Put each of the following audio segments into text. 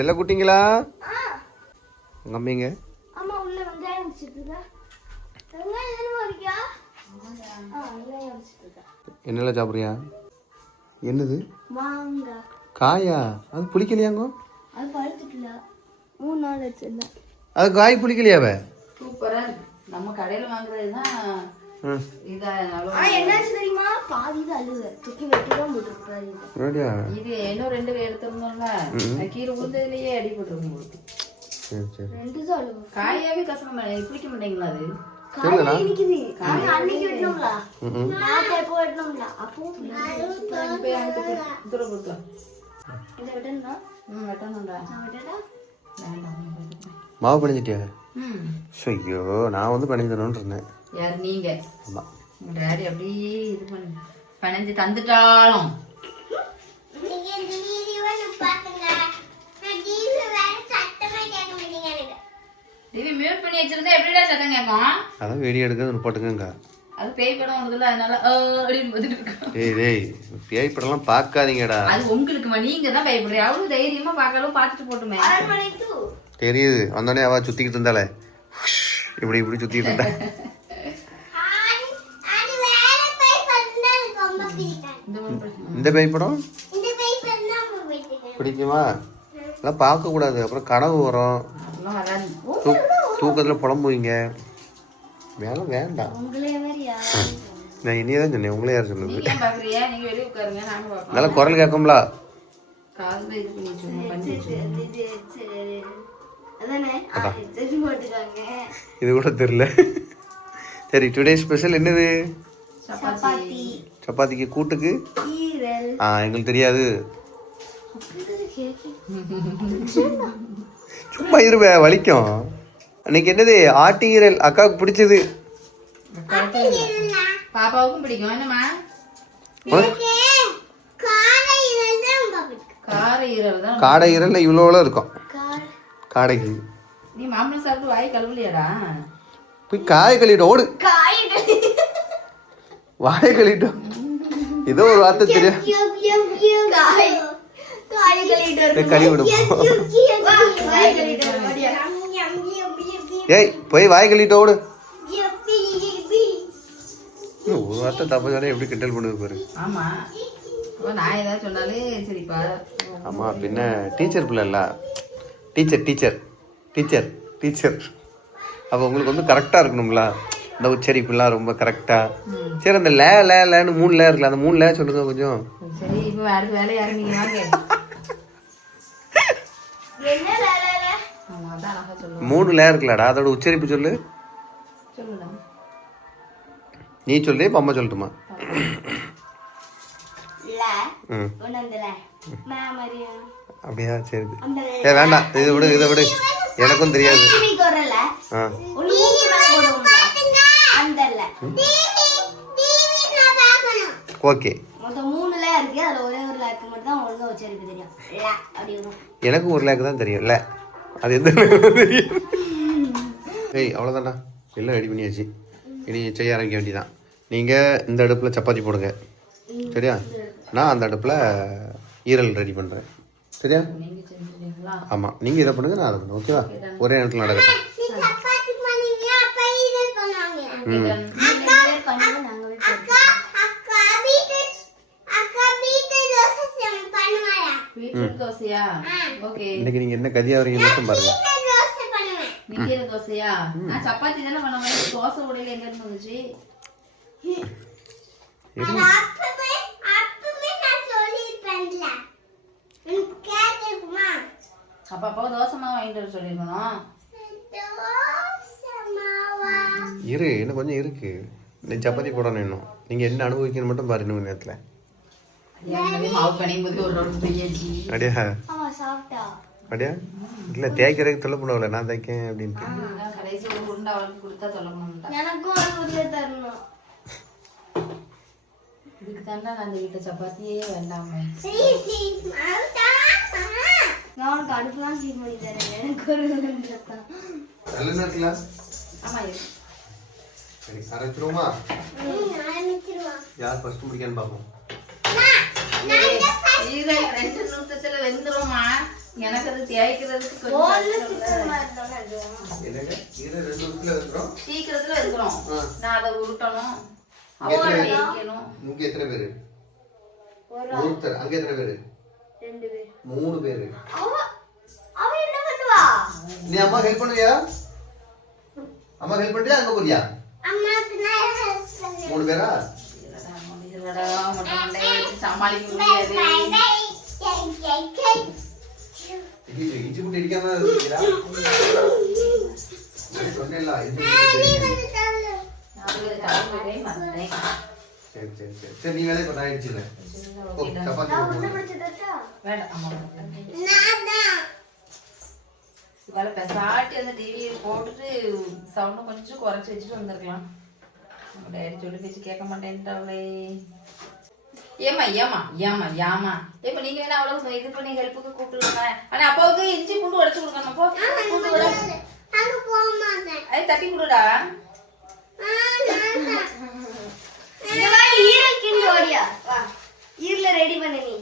செல்ல குட்டிங்களா உங்க அம்மிங்க என்னெல்லாம் சாப்பிட்றியா? என்னது காயா? அது புளிக்கலையாங்கோ? அது காய் புளிக்கலையாவ? சூப்பரா இருக்கு. நம்ம கடையில வாங்குறதுதான் இது இன்னும் 2 எடுத்துருந்தோம்ல, கீரை உளுந்ததுலயே அடிபட்டுருக்கும். காயாவே கசக்க பிடிக்க மாட்டேங்களா? அது மாவு பிணைஞ்சிட்டியா? ஐயோ, நான் வந்து பிணைஞ்சு தரணும்னு இருந்தேன். யார் நீங்க? டாடி அப்படியே இது பண்ணி பிணைஞ்சு தந்துட்டாலும் மியூட் பண்ணி வச்சிருந்தா எப்படிடா சத்தம் கேட்கும்? அதான் வீடியோ எடுக்கிறது போட்டுங்க. அது பேய் படம் வருதுல, அதனால அப்படின்னு வந்துட்டு இருக்கோம். டேய் பேய் படம்லாம் பார்க்காதீங்கடா. அது உங்களுக்குமா, நீங்க தான் பயப்படுறீங்க. அவ்வளவு தைரியமா பார்க்கலாம், பார்த்துட்டு போட்டுமே. தெரியுது, வந்தோடனே அவ சுத்திக்கிட்டு இருந்தாலே இப்படி இப்படி சுத்திட்டு இருந்தா. இந்த பேய் படம் பிடிக்குமா? அதெல்லாம் பார்க்க கூடாது, அப்புறம் கனவு வரும், தூக்கத்துல புலம்புவீங்க. வேலை வேண்டாம். நான் இனியதான் சொன்னேன், உங்களே யார் சொன்னது? நல்லா குரல் கேட்கும்ல. இது கூட தெரியல. சரி, டுடே ஸ்பெஷல் என்னது? சப்பாத்திக்கு கூட்டுக்கு எங்களுக்கு தெரியாது. சும்மா இருவே, வலிக்கும். அன்னைக்கு என்னது? ஆட்டீரல் அக்காவுக்கு பிடிச்சது. பாப்பாவுக்கும் பிடிக்கும். என்னமா காடை ஈரல்ல இவ்வளோ இருக்கும் காடைக்கு. நீ மாம்பழம் சாப்பிட்டு வாய் கழுவலையாடா? போய் காய கழிட்டு ஓடு. வாய கழிட்டோம். ஏதோ ஒரு வார்த்தை தெரியும், கழுவி விடும். ஏய், போய் வாய் கழிட்டு ஓடு. ஒரு வார்த்தை தப்பு சொன்னா எப்படி கிண்டல் பண்ணுது பாரு. ஆமா, நான் ஏதாவது சொன்னாலே சரிப்பா. ஆமா, பின்ன டீச்சர் பிள்ளை இல்ல, டீச்சர் டீச்சர் டீச்சர் டீச்சர். அப்போ உங்களுக்கு வந்து கரெக்டாக இருக்கணும்ல, இந்த உச்சரிப்புலாம் ரொம்ப கரெக்டாக. சரி, அந்த லேன்னு 3 லே இருக்குல்ல, அந்த 3 லே சொல்லுங்க கொஞ்சம். சரி, இப்போ அடுத்த வேலையை இறங்கிங்க வாங்க. 3 லே இருக்குல்லடா, அதோட உச்சரிப்பு சொல்லு. நீ சொல்லு, இப்போ அம்மா சொல்லட்டுமா? அப்படியா? சரி, வேண்டாம், இதை விடு, இதை விடு, எனக்கும் தெரியாது. ஓகே, எனக்கும் 1 லேக்கு தான் தெரியும். இல்லை, அது எந்த தெரியும். ஏய், அவ்வளோதான்டா, எல்லாம் ரெடி பண்ணியாச்சு. இனி செய்ய ஆரம்பிக்க வேண்டியதான். நீங்கள் இந்த அடுப்பில் சப்பாத்தி போடுங்க, சரியா? நான் அந்த அடுப்பில் ஈரல் ரெடி பண்ணுறேன், சரியா? ஆமாம், நீங்கள் இதை பண்ணுங்க, நான் அதை பண்ணுவேன், ஓகேவா? ஒரே நேரத்தில் நடக்கட்டும். இன்னைக்கு நீங்கள் என்ன கதியா வரீங்க மட்டும் பாருங்க. தோசையா? நான் சப்பாத்தி தானே பண்ண மாதிரி, தோசை உடையில எங்க இருந்து வந்துச்சு? அப்ப அப்பா தோசை மாவு வாங்கிட்டு வர சொல்லிருக்கணும். இரு, இன்னும் கொஞ்சம் இருக்கு. நீ சப்பாத்தி போடணும் இன்னும். நீங்க என்ன அனுபவிக்கணும் மட்டும் பாரு இன்னும் நேரத்துல. மாவு கணியும் போது ஒரு ரவுண்ட் போயாச்சு. அடியா? அடியா? இல்ல, தேய்க்கிறதுக்கு தொல்லை பண்ணுவல, நான் தேய்க்கேன் அப்படின்ட்டு. கடைசி ஒரு உருண்டை அவளுக்கு கொடுத்தா தொல்லை பண்ணுவேன். எனக்கும் ஒரு உருண்டை தரணும். இதுக்கு தாண்டா நான் அந்த வீட்டை சப்பாத்தியே வேண்டாமே. நான் உனக்கு அடுப்புலாம் சீன் பண்ணி தரேன். எனக்கு ஒரு உருண்டை தான். நல்ல நேரத்துல? ஆமா. சரி, அரைச்சிருவோமா? ஆரம்பிச்சிருவோம். யார் ஃபர்ஸ்ட் முடிக்கன்னு பார்ப்போம். 2 நிமிஷத்துல வெந்துருமா? எனக்கு அது தேய்க்கிறதுக்கு போன்ல கொஞ்சம் சிக்கன் மாதிரி தானே அது. என்னங்க இது 2 நிமிஷத்துல வந்துரும். சீக்கிரத்துல இருக்கிறோம். நான் அதை உருட்டணும், இங்க எத்தனை பேரு? தேய்க்கணும். இங்க எத்தனை பேரு? ஒரு ஒருத்தர். அங்க எத்தனை பேரு? 2 பேர். 3 பேரு. அவ என்ன பண்ணுவா? நீ அம்மா ஹெல்ப் பண்ணுவியா? அம்மா ஹெல்ப் பண்றியா அங்க போறியா? அம்மாக்கு நான் ஹெல்ப் பண்ணேன். 3 பேரா? இதுலடா மொட்டை மண்டையை வச்சு சமாளிக்க முடியாது. இஞ்சி புட்டு இடிக்காம இருக்கீங்களா? நான் சொன்னேன்ல, இஞ்சி புட்டு மறந்தேன். சரி சரி சரி சரி நீ வேலையை நான் அடிச்சிடுறேன். ஓ சப்பாத்தி நான் போடு. உன்னை பிடிச்சதா? வேண்டாம் அம்மா நான் தான். இவளை பெசாட்டி அந்த டிவியை போட்டுட்டு சவுண்டை கொஞ்சம் குறைச்சி வச்சுட்டு வந்திருக்கலாம். நம்ம டேடி சொல்லி பேச்சு கேட்க மாட்டேன்ட்டாவே. ஏமா ஏமா ஏமா ஏமா ஏமா நீங்க வேணா அவ்வளவு இது பண்ணி ஹெல்ப்புக்கு கூப்பிட்டுருங்க. ஆனா அப்பாவுக்கு இஞ்சி பூண்டு உடைச்சு கொடுக்கணும். அப்போ பூண்டு விட அங்க போக மாட்டேன். அது தட்டி கொடுடா. இங்க வா, ஈரல் கிண்டு ஓடியா. வா, ஈரல ரெடி பண்ணு நீ.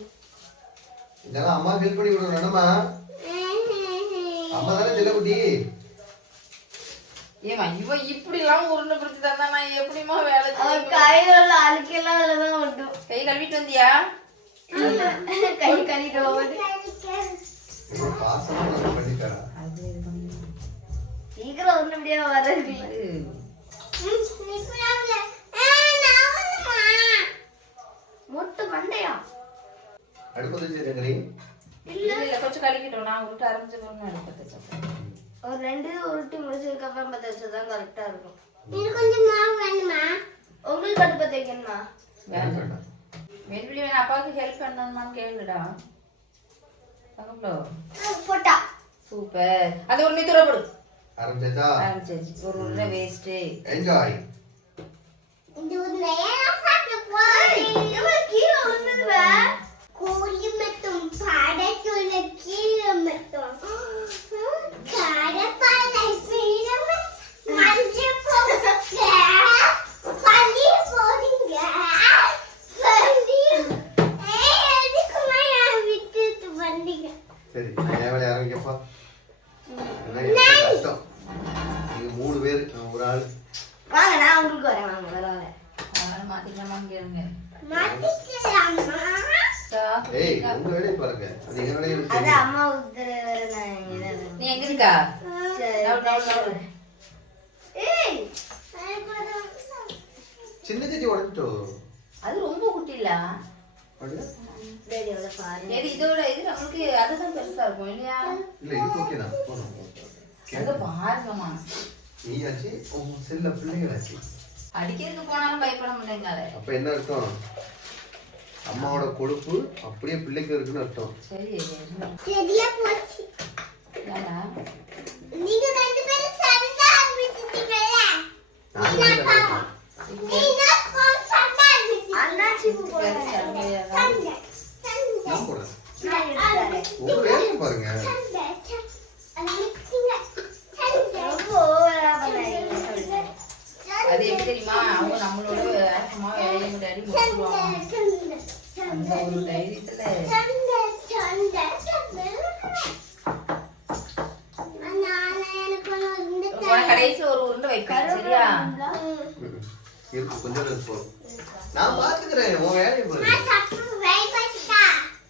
இதெல்லாம் அம்மா ஹெல்ப் பண்ணி கொடுக்கணும் என்னம்மா? அம்மா தானே செல்லக்குட்டி. ஏமா இவ இப்படி எல்லாம் உருண்டை பிடிச்சி தந்தா நான் எப்படிமா வேலை செய்ய? கையில அழுக்கெல்லாம் அதுலதான் ஒட்டும். கை கழுவிட்டு வந்தியா? கை கழுவிட்டு போகுது. பாசமா பண்ணிட்டாரா? சீக்கிரம் ஒண்ணு முடியாம வர்றது. மொத்த மண்டையா? அடுப்பது வச்சிருக்கீங்க? இல்ல இல்ல கொஞ்சம் கழுவிட்டோம். நான் உருட்ட ஆரம்பிச்ச பிறகு அடுப்பத்தை வச்சேன். ஒரு 2 உருட்டி முடிச்சதுக்கு அப்புறம் பத்த வச்சதான் கரெக்டா இருக்கும். இது கொஞ்சம் மாவு வேணுமா? உங்களுக்கு அடுப்ப தேய்க்கணுமா? வேண்டாம். மெல்விழி வேணா அப்பாவுக்கு ஹெல்ப் பண்ணணுமான்னு கேளுடா. தங்கம்லோ போட்டா சூப்பர். அது ஒரு மித்துற போடு. ஆரம்பிச்சாச்சா? ஆரம்பிச்சாச்சு. ஒரு உருண்டை வேஸ்ட். என்ஜாய். இந்த ஒரு நேரா சாப்பிட போறேன். இவன் கீழே விழுந்துடுவே. கோழி மட்டும் பாட சொல்ல கீழே மட்டும். கடப்பாலை பீடம் மஞ்ச போங்க. பள்ளி போறீங்க. பள்ளி எதுக்குமா விட்டுட்டு வந்தீங்க? சரி என் வேலையை ஆரம்பிக்கப்பா. கஷ்டம். நீங்க 3 பேர் ஒரு ஆள். வாங்க நான் உங்களுக்கு வரேன். வாங்க வரவாங்க. அதனால மாத்திக்கலாமான்னு கேளுங்க. மாத்திக்கலாமா? ஏய் உங்க வேலையை பாருங்க. அது எங்க வேலையை அது தெரியும். அம்மா உத்தரவு நான் நீ எங்க இருக்கா? சரி. ஏய் சின்ன செடி உடஞ்சிட்டோ? அது ரொம்ப குட்டி இல்ல. டேடி அவளை பாரு. சரி இதோட இது நம்மளுக்கு அதுதான் பெருசா இருக்கும் இல்லையா? இல்ல இது ஓகே தான். போதும். அங்க பாருங்கம்மா. நீயாச்சு உங்க செல்ல பிள்ளைங்களாச்சு. அடிக்கிறதுக்கு போனாலும் பயப்பட மாட்டேங்காத. அப்ப என்ன அர்த்தம்? அம்மாவோட கொழுப்பு அப்படியே பிள்ளைக்கு இருக்குன்னு அர்த்தம். சரி சரியா போச்சு. ஏடா நீங்க 2 பேரும் சண்டை ஆரம்பிச்சிட்டீங்கல்ல? நான் தான் கேட்டேன். நீங்க போன் சண்டை ஆரம்பிச்சிட்டீங்க. அண்ணாச்சி போறேன். சண்டை சண்டை. நான் போறேன். நான் எடுத்துறேன். உங்க வேலையை பாருங்க. சண்டை அன்னிங்க சண்டை. ரொம்ப ஓவரா பண்ணாதீங்க. அது எப்படி தெரியுமா? அவங்க நம்மளோட அம்மா வேலையை முன்னாடி முடிச்சுடுவாங்க. அந்த ஒரு தைரியத்துல கடைசியில் ஒரு உருண்டை வைப்பேன். சரியா? இருக்கு கொஞ்சம் நேரம் போதும். நான் பாத்துக்கிறேன். உன் வேலையை பாருங்க.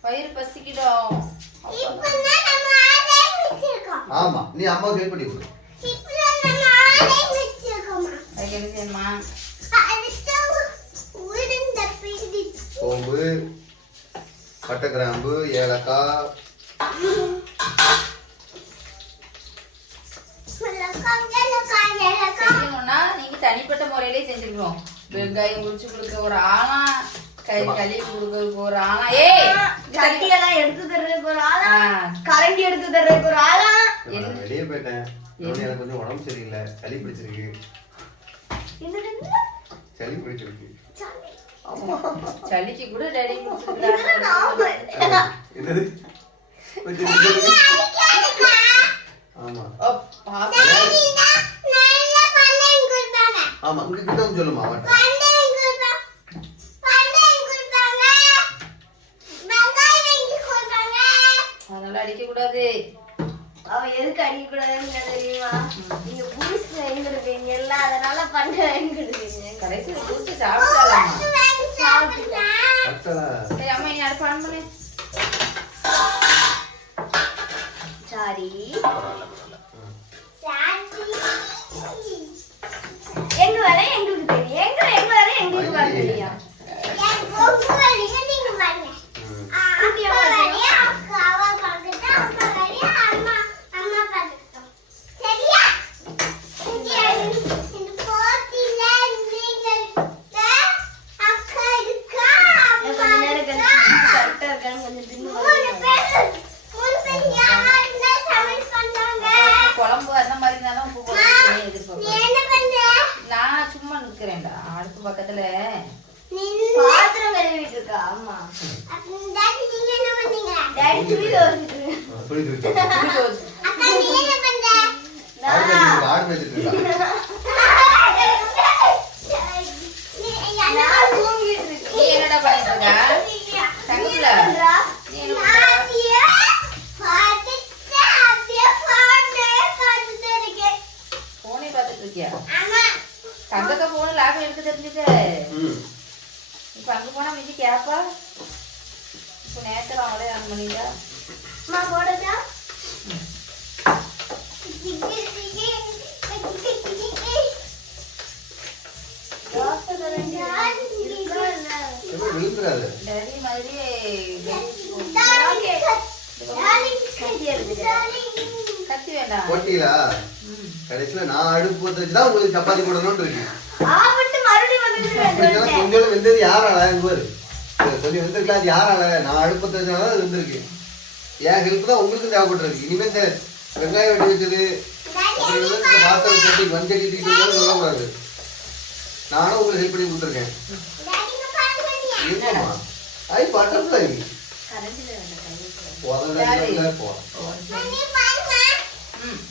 வயிறு பசிக்கிடும். ஆமா நீ அம்மாவுக்கு ஹெல்ப் பண்ணி கொடு. அதுக்கு என்ன செய்யணுமா? சோம்பு, பட்டை கிராம்பு, ஏலக்காய், செய்யணும்னா நீங்க தனிப்பட்ட முறையிலே செஞ்சுக்கணும். வெங்காயம் உரிச்சு கொடுக்க ஒரு ஆளா, கை கழுவி கொடுக்க ஒரு ஆளா. ஏய் சட்டியெல்லாம் எடுத்து தர்றதுக்கு ஒரு ஆளா, கரண்டி எடுத்து தர்றதுக்கு ஒரு ஆளா. நான் வெளியே போயிட்டேன். எனக்கு கொஞ்சம் உடம்பு சரியில்லை. சளி பிடிச்சிருக்கு. சளி பிடிச்சிருக்கு. சளிக்கு கூட டேடி என்னது? கொஞ்சம் ஆமா ஆமா இங்க கிட்ட வந்து சொல்லுமா அவன். அதனால அடிக்க கூடாது. எல்லாம் அதனால பண்ண வாங்கி கொடுக்குறீங்க. கடைசியில் கூட்டு சாப்பிட்டாலாமா? சாப்பிட்டுக்கலாம். பத்தலா சரி அம்மா நீ அடுப்பு ஆன் பண்ணு. சாரி. பரவாயில்ல எங்க வேலை எங்களுக்கு தெரியும். எங்க வேலை எங்களுக்கு தெரியும். குழம்பு அந்த மாதிரி இருந்தாலும் உப்பு போட்டு எதிர்பார்ப்பேன். நான் சும்மா நிற்கிறேன்டா அடுப்பு பக்கத்துல. பாத்திரம் கழுவிட்டு இருக்கா அம்மா. டாடி துணி துவைச்சிட்டு புளி தூக்கி துணி துவைச்சு. ஆடு மேய்ச்சிட்டு நான் தூங்கிட்டு இருக்கேன். நீ என்னடா பண்ணிட்டு இருக்க? தங்கத்துல நீ என்ன பண்ற? போனே பார்த்துட்டு இருக்கியா? தங்கத்தை போன லாபம் எடுத்து தெரிஞ்சுக்க. இப்ப அங்க போனா மிஞ்சி கேப்பா. இப்ப நேரத்துல அவளே ஆன் பண்ணிட்டா. அம்மா போடுதா? விழுந்துடாது. டேடி மாதிரி கத்தி வேண்டாம். போட்டீங்களா கடைசியில நான் அடுப்பு பத்த வச்சுதான் உங்களுக்கு சப்பாத்தி போடணும்னு இருக்கு. கொஞ்சம் வெந்தது யாரால பாரு, கொஞ்சம் வெந்திருக்கலாம். அது யாரால? நான் அடுப்பு பத்த வச்சனால அது வெந்திருக்கு. என் ஹெல்ப் தான் உங்களுக்கு தேவைப்பட்டிருக்கு. இனிமே இந்த வெங்காயம் வெட்டி வச்சது இந்த பாத்திரம் சட்டி வஞ்சடி சொல்லக்கூடாது. நானும் உங்களுக்கு ஹெல்ப் பண்ணி கொடுத்துருக்கேன். இருக்குமா ஐ பட்டர்ஃப்ளை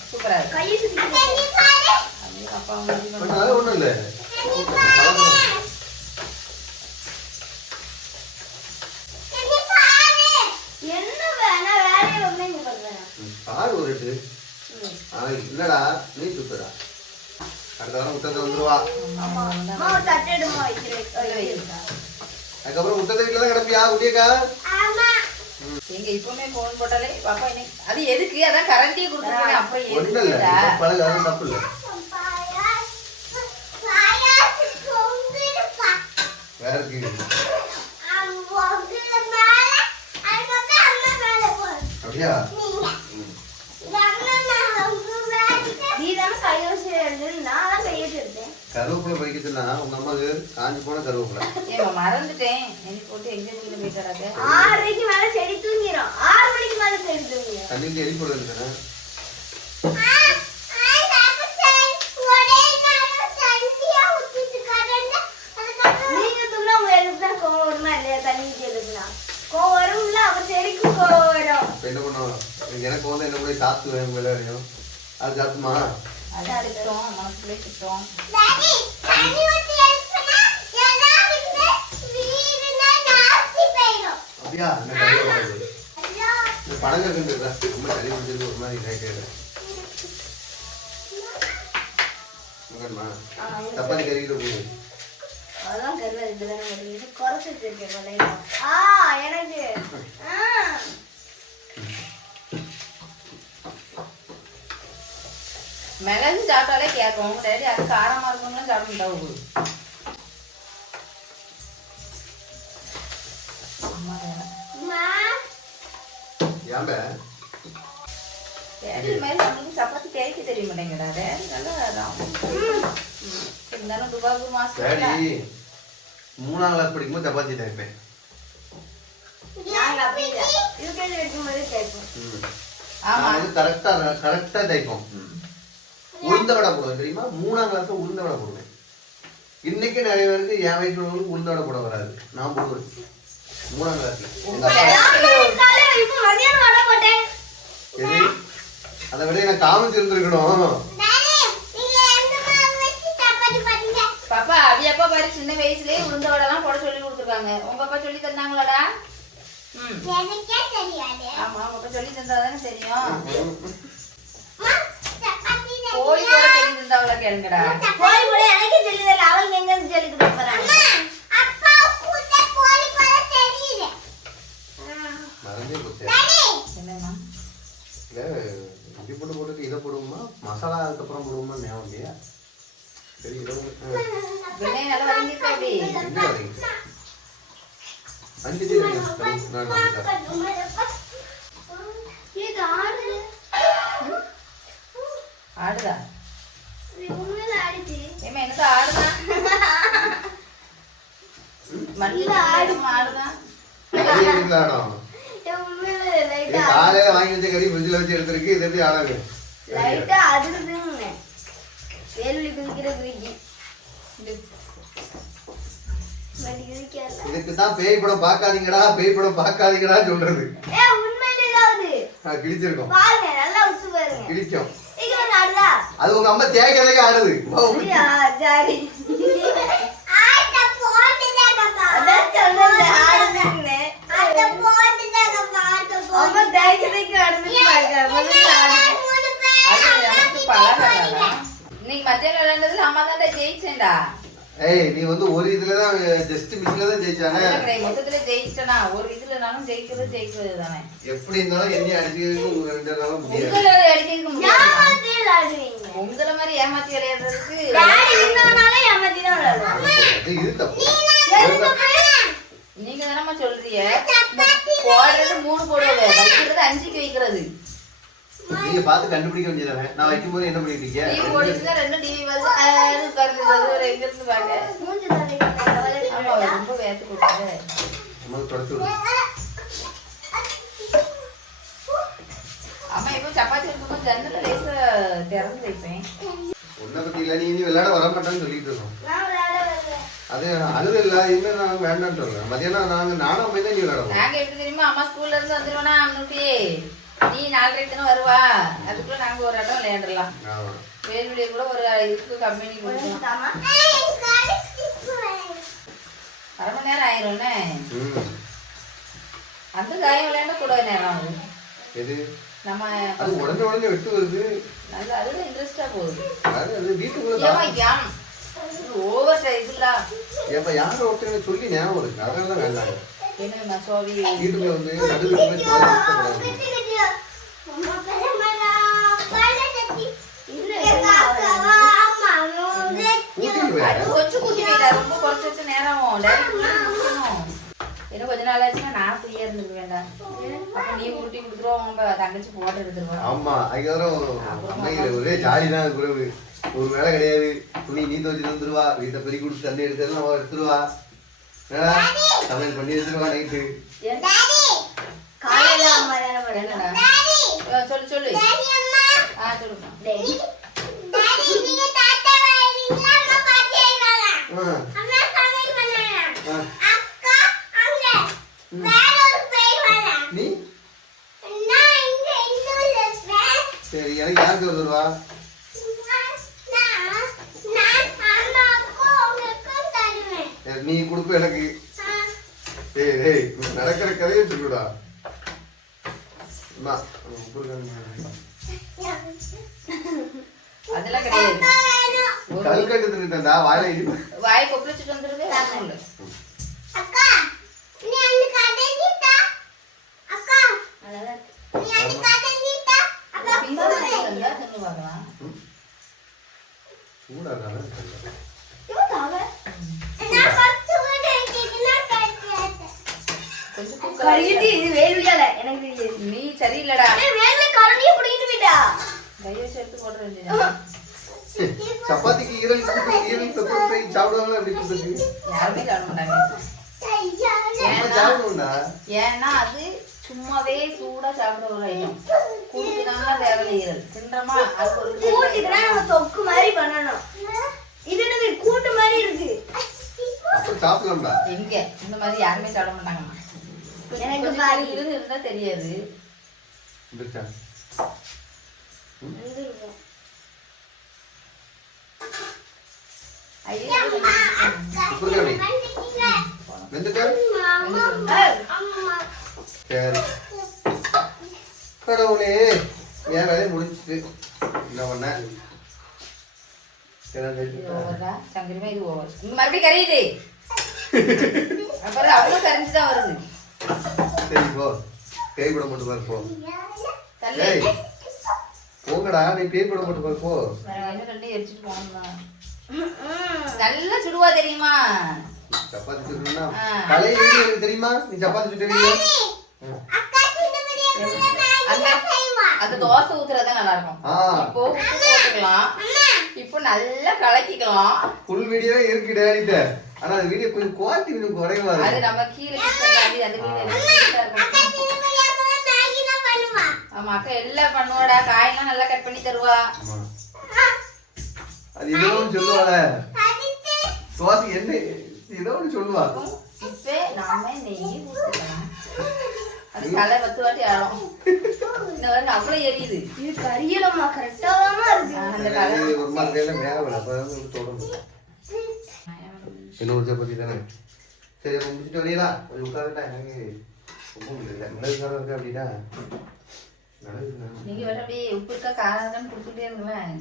சூப்பரா இருக்கு. அப்பா ஒண்ணும் இல்ல. என்ன வேணா வேலையை ஒண்ணு இங்க பண்றேன். பாரு ஒரு இல்லடா நீ சுத்துடா. அடுத்த வாரம் முட்டத்தை வந்துருவா. அம்மா ஒரு தட்டு எடுமா வைக்கிறேன். அதுக்கப்புறம் முட்டத்தை வீட்டுல தான் கிடப்பியா குட்டியக்கா? எங்க இப்பவுமே போன் போட்டாலே பாப்பா இன்னைக்கு அது எதுக்கு? அதான் கரண்டியே கொடுத்துருக்கேன். அப்ப ஒண்ணும் இல்ல எதுக்கு பழகு, அது தப்பு இல்ல. வேற இருக்கு அப்படியா? கருவேப்பிலை பறிக்கிறதுனா உங்க அம்மாவுக்கு காஞ்சி போன கருவேப்பிலை. ஏமா மறந்துட்டேன். எனக்கு போட்டு எங்க வீட்டுல போயிட்டாராங்க. 6:30 மேல செடி தூங்கிரும். 6 மணிக்கு மேல செடி தூங்கிரும். தண்ணிக்கு எரி போடுறது தானே. நீங்க தூங்கினா உங்க எழுப்புதான் கோவம் வருமா இல்லையா? தண்ணிக்கு எழுப்புனா கோவம் வரும்ல. அவன் செடிக்கும் கோவம் வரும். என்ன பண்ணுவோம்? எனக்கு வந்து என்ன போய் சாத்து வேணும் விளையாடும். அது சாத்துமா? அது திட்டம் மனசுக்குள்ளே திட்டம். அப்படியா? பணங்க இருக்குன்றா ரொம்ப சளி பிடிச்சிருக்கு. ஒரு மாதிரி கேட்குறேன். சப்பாத்தி கறிக்கிற போகுது. அதான் கருவேப்பிலை இதுதானே வருது. குறைச்சி வச்சிருக்கேன். எனக்கு மிளகு சாப்பிட்டாலே கேட்கும். டேடி அது காரமா இருக்கும்லாம் சாப்பிட்டு போகுது. ஏன்ப டேடி மாதிரி நம்மளுக்கு சப்பாத்தி தேய்க்க தெரிய மாட்டேங்கடா. டேடி நல்லா இருந்தாலும் துபாக்கு மாஸ்டர். டேடி 3ஆம் கிளாஸ் படிக்கும்போது சப்பாத்தி தேய்ப்பேன். ஆமா கரெக்டா தைப்போம். உளுந்த வடை போடுவேன் தெரியுமா? 3ஆம் கிளாஸ்ல உளுந்த வடை போடுவேன். இன்னைக்கு நிறைய பேருக்கு என் வயசுல உளுந்த வடை போட வராது. நான் போடுவேன் 3ஆம் கிளாஸ்ல. அதை விட எனக்கு காமன்ஸ் இருந்திருக்கணும். பாப்பா அது எப்ப பாரு சின்ன வயசுலயே உளுந்த வடை எல்லாம் போட சொல்லி கொடுத்துருக்காங்க. உங்க அப்பா சொல்லி தந்தாங்களாடா? ஆமா உங்க அப்பா சொல்லி தந்தாதானே தெரியும். கோழி கூட சொல்லி இருந்தாவளா கேளுங்கடா. கோழி கூட எனக்கு சொல்லிதல்ல, அவளுக்கு எங்க இருந்து சொல்லி கொடுக்க போறாங்க? அப்பா கூட கோழி கூட தெரியல. மறந்தே போச்சு. என்னம்மா? இல்ல இப்படி போட்டு இதை போடுவோமா, மசாலா அதுக்கப்புறம் போடுவோமா ஞாபகம் இல்லையா? சரி வெங்காயம் நல்லா வதங்கிருக்கா அப்படி? அஞ்சு இது ஆடு. ஆடுதா? உண்மையில ஆடுச்சு. ஏமா எனக்கு ஆடுதான்? மண்ணில் ஆடுமா ஆடுதான்? உண்மையில லைட்டா காலையில வாங்கி வச்ச கறி ஃப்ரிட்ஜில் வச்சு எடுத்துருக்கு. இது எப்படி ஆடாது? லைட்டா அதிருதுன்னு வேலுளி குதிக்கிற குதிக்கி இதுக்கு தான் பேய் படம் பார்க்காதீங்கடா, பேய் படம் பார்க்காதீங்கடா சொல்றது. உண்மையில ஏதாவது கிழிச்சிருக்கும் பாருங்க, நல்லா உச்சு பாருங்க. கிழிக்கும். ஆடுதா? அது உங்க அம்மா தேய்க்கிறதுக்கு ஆடுது. சரி அதான் சொன்னேன் ஆடுதுன்னு. அம்மா தேய்க்கிறதுக்கு இன்னைக்கு மத்தியானம் விளையாண்டதுல அம்மா தான்டா ஜெயிச்சேன்டா. ஏய் நீ வந்து ஒரு இதுலதான் ஜஸ்ட் மிஸ்ல தான் ஜெயிச்சானே. மொத்தத்துல ஜெயிச்சனா, ஒரு இதுலனாலும் ஜெயிக்கிறது தானே. எப்படி இருந்தாலும் என்னைய அடிக்கிறதுக்கு உங்க ரெண்டு நாளும் முடியாது. உங்களை அடிக்கிறதுக்கு முடியாது. உங்களை மாதிரி ஏமாத்தி விளையாடுறதுக்கு அது இது தப்பு. நீங்க தானம்மா சொல்றீங்க போடுறது 3 போடுவது, வைக்கிறது 5க்கு வைக்கிறது. நீங்க பார்த்து கண்டுபிடிக்க வேண்டியதானே. நான் வைக்கும் போது என்ன பண்ணிட்டு இருக்கீங்க? டிவி போடுச்சுன்னா 2 டிவி வந்து உட்கார்ந்து எங்க இருந்து பாக்க. ஆமா ரொம்ப வேத்து கொடுக்குது. அம்மா தொடச்சு விடு. அம்மா இப்போ சப்பாத்தி இருக்கும்போது ஜன்னல லேசா திறந்து வைப்பேன். உன்னை பத்தி இல்ல, நீ விளையாட வர மாட்டேன்னு சொல்லிட்டு இருக்கோம். அது அழுது இல்ல, இன்னும் நான் வேண்டாம்னு சொல்றேன். மதியானம் நானும் அம்மா தான் நீ விளையாடுவோம். நாங்க எப்படி தெரியுமா, அம்மா ஸ்கூல்ல இருந்து வந்துருவோனா அவனுக்கு நீ 4:30 தானே வருவா, அதுக்குள்ள நாங்க ஒரு இடம் விளையாடலாம். வேலுடைய கூட ஒரு இதுக்கு கம்பெனி கொடுக்கலாம். 1/2 மணி நேரம் ஆயிரும்னே. அந்த காயம் விளையாட கூட நேரம் ஆகும். எது நம்ம அது உடனே விட்டு வருது. நல்ல அதுல இன்ட்ரெஸ்டா போகுது. அது வீட்டுக்குள்ள ஓவர் இதுல எப்ப யாரும் ஒருத்தர் சொல்லி ஞாபகம் இருக்கு. அதனால தான் வேண்டாங்க. என்ன சோவி வீட்டுக்குள்ள வந்து நடுவில் கொஞ்சம் கூட்டி வைடா, ரொம்ப குறைச்சு வச்ச நேரம் இன்னும் கொஞ்ச நாள் ஆச்சுன்னா நான் ஃப்ரீயா இருந்துக்க வேண்டாம். அப்ப நீ உருட்டி கொடுத்துருவோம், தங்கச்சி போட்டு எடுத்துருவோம். ஆமா அதுக்கப்புறம் ஒரே ஜாலி தான். குறைவு ஒரு வேலை கிடையாது. துணி நீ துவச்சு வந்துருவா, வீட்டை பெருக்கி கொடுத்து தண்ணி எடுத்து அவ எடுத்துருவா, சமையல் பண்ணி எடுத்துருவா. நைட்டு சொல்லு சொல்லு சொல்லுமா. நீ சரி எனக்கு யாருக்கு வருவா? நீ கொடுப்ப எனக்கு. ஏய் நடக்கிற கதையை சொல்லுடா. அதெல்லாம் கிடையாது. கல்கண்டு தின்னுட்டா வாயில வாய் கொப்பளிச்சுட்டு வந்துருது. நீ சரியில்லடா. சப்பாத்திக்கு ஈரல் சாப்பிடுவாங்களா? யாருமே சாப்பிடுவாங்களா? ஏன்னா அது சும்மாவே சூடா சாப்பிட ஒரு ஐட்டம். கூட்டுனா தேவையில்லை. ஈரல் தின்றமா அது ஒரு தொக்கு மாதிரி பண்ணணும். இது என்னது கூட்டு மாதிரி இருக்கு. சாப்பிடலாம்டா. எங்க இந்த மாதிரி யாருமே சாப்பிட மாட்டாங்கம்மா. எனக்கு பாரு இருந்தா தெரியாது. கடவுளே என் வேலையை முடிச்சுட்டு என்ன பண்ண ஓவரா சங்கரமே இது ஓவர் இந்த மறுபடியும் கரையுது அப்புறம் அவ்வளோ கரைஞ்சு தான் வருது சரி போ பேய் கூட மட்டும் பாரு போ தள்ளு ஏய் போங்கடா நீ பேய் கூட மட்டும் பாரு போ வேற என்ன கண்டு எரிச்சிட்டு போகணும் நல்லா சுடுவா தெரியுமா சப்பாத்தி சுடுறா பழைய வீடியோ எனக்கு தெரியுமா நீ சப்பாத்தி சுடுவீங்க அந்த தோசை ஊத்துறதா நல்லா இருக்கும் இப்போ உப்பு போட்டுக்கலாம் இப்போ நல்லா கலக்கிக்கலாம் ஃபுல் வீடியோ இருக்கு டேடிட்ட ஆனா அந்த வீடியோ கொஞ்சம் குவாலிட்டி கொஞ்சம் குறைவா அது இருக்கு நம்ம கீழே கிச்சன்ல அது ஆமா அக்கா எல்லாம் பண்ணுவாடா காயெல்லாம் நல்லா கட் பண்ணி தருவா அது ஏதோ ஒன்று சொல்லுவாள சுவாசி என்ன ஏதோ ஒன்று சொல்லுவா இப்ப நாம நெய் ஊத்திக்கலாம் அது தலை 10 வாட்டி ஆடும் இந்த மாதிரி அவ்வளவு எரியுது இது கரியலமா கரெக்டா தான் இருக்கு அந்த கலை ஒரு மாதிரி கையில மேவல அப்பதான் தொடரும் இன்னொரு சப்பாத்தி தானே சரி அப்போ முடிச்சுட்டு வரீங்களா கொஞ்சம் உட்காந்துட்டா எனக்கு ரொம்ப முடியல மிளகு காரம் இருக்கு அப்படின்னா நீங்க வேற அப்படியே உப்பு இருக்கா காரம் இருக்கான்னு கொடுத்துட்டே இருங்களேன்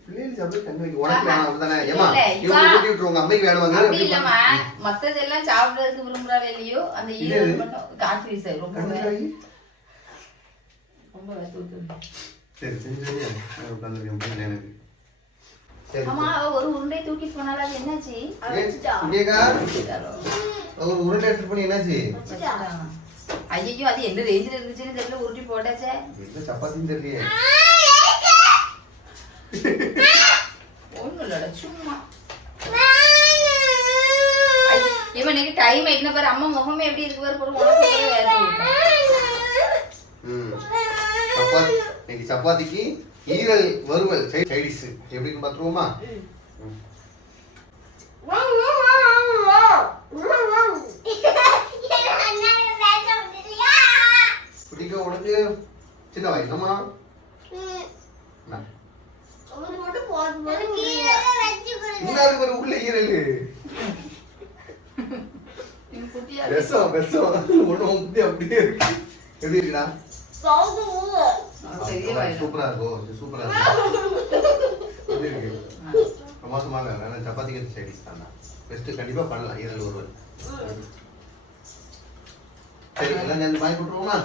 பிள்ளைகள் சாப்பிட்டு கண்ணு வைக்க உனக்கு அப்படிதானே ஏமா இல்ல, இவங்க ஊட்டி விட்டுருவாங்க அம்மைக்கு வேணுவாங்க அப்படி இல்லம்மா மத்ததெல்லாம் சாப்பிடுறதுக்கு விரும்புறாவே இல்லையோ அந்த ஈரல் மட்டும் காற்று வீச ரொம்ப ரொம்ப ஊத்துது சரி செஞ்சு உட்காந்துருக்கேன் எனக்கு சரி ஆமா அவ ஒரு உருண்டை தூக்கி போனால அது என்னாச்சு இங்கேக்கா ஒரு உருண்டை எடுத்துட்டு போனி என்னாச்சு ஐயோ அது எந்த ரேஞ்சில் இருந்துச்சுன்னு தெரியல உருட்டி போட்டாச்சே என்ன சப்பாத்தின்னு தெரியலையே ஒண்ணும் இல்லடா சும்மா இவன் எனக்கு டைம் ஆயிட்டுன பாரு அம்மா முகமே எப்படி இருக்கு பாரு போற உனக்கு வேற சப்பாத்தி இன்னைக்கு சப்பாத்திக்கு ஈரல் வறுவல் சைடிஸ் எப்படின்னு பார்த்துருவோமா பிடிக்க உனக்கு சின்ன வயசுமா இன்னும் ஒரு உள்ள ஈரல் விஷம் விஷம் ஒன்றும் குத்தி அப்படியே இருக்கு எப்படி இருக்குடா சூப்பரா இருக்கும் சூப்பரா இருக்கும் எப்படி இருக்கு மோசமாக இல்லை சப்பாத்திக்கு சைடிஸ் தான் பெஸ்ட் கண்டிப்பா பண்ணலாம் ஈரல் ஒருவன் சரி எல்லாம் சேர்ந்து வாங்கி கொடுத்துருவோமா